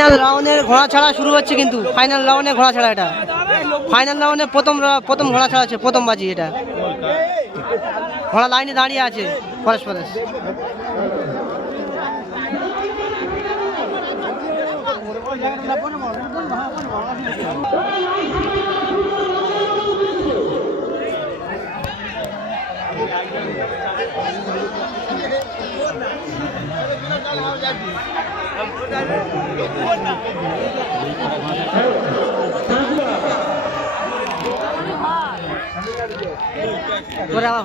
final রাউন্ডের ঘোড়া ছাড়া শুরু হচ্ছে কিন্তু ফাইনাল রাউন্ডে ঘোড়া ছাড়া এটা ফাইনাল রাউন্ডে প্রথম ঘোড়া ছাড়া আছে প্রথম বাজি এটা ঘোড়া লাইনে দাঁড়িয়ে আছে ফরেস্ট ফরেস্ট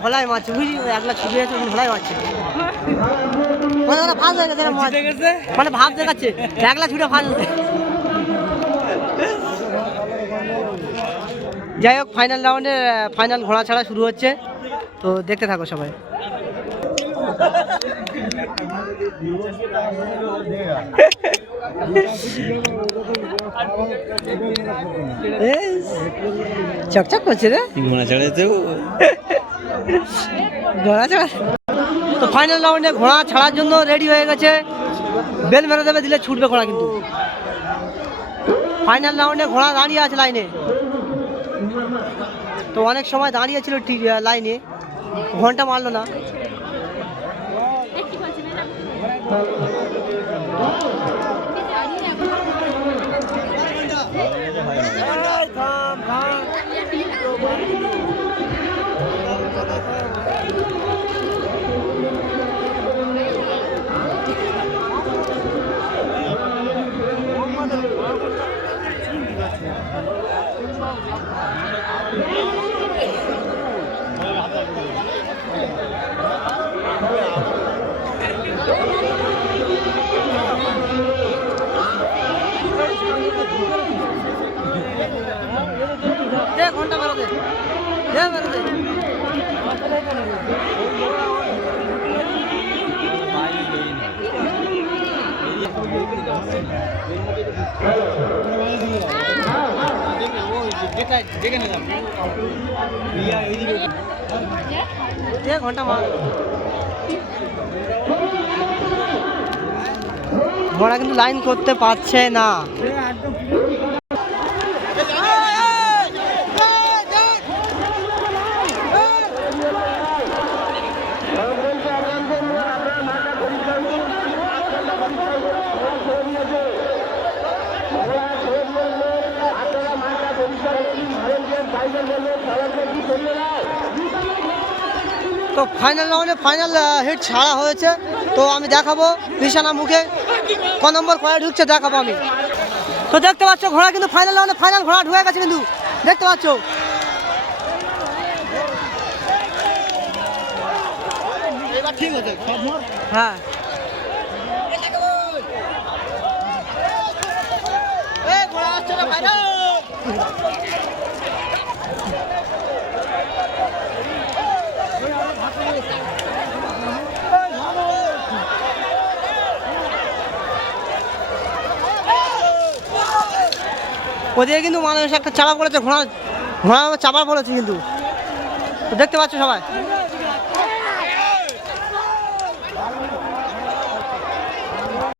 হলাই মারছে বুঝলি একলা ছুটে যাচ্ছে হলাই মারছে ফাঁস হয়ে গেছে মানে ভাব দেখাচ্ছে একলা ছুটে ফাঁস হচ্ছে যাই হোক ফাইনাল রাউন্ডে ফাইনাল ঘোড়া ছাড়া শুরু হচ্ছে তো দেখতে থাকো সবাই চকচক করছে রে ঘোড়া ছাড়াতেও ঘোড়া ছাড়া তো ফাইনাল রাউন্ডে ঘোড়া ছাড়ার জন্য রেডি হয়ে গেছে বেল মেরে দেবে দিলে ছুটবে ঘোড়া কিন্তু ফাইনাল রাউন্ডে ঘোড়া দাঁড়িয়ে আছে লাইনে তো অনেক সময় দাঁড়িয়েছিল ঠিক লাইনে ঘন্টা মারলো না ঘন্টা মেরে দে মেরে দে ঘন্টা মার ঘোড়া কিন্তু লাইন করতে পারছে না তো ফাইনাল রাউন্ডে ফাইনাল হিট ছাড়া হয়েছে তো আমি দেখাবো নিশানা মুখে ক নম্বর কয়ে ঢুকছে দেখাবো আমি তো দেখতে পাচ্ছ ঘোড়া কিন্তু ফাইনাল রাউন্ডে ফাইনাল ঘোড়া ঢুকে গেছে কিন্তু দেখতে পাচ্ছ ঠিক আছে হ্যাঁ ঘোড়া আসছে না ফাইনাল ওদিকে কিন্তু মানুষ একটা চাপা পড়েছে ঘোড়া চাপা পড়েছে কিন্তু দেখতে পাচ্ছ সবাই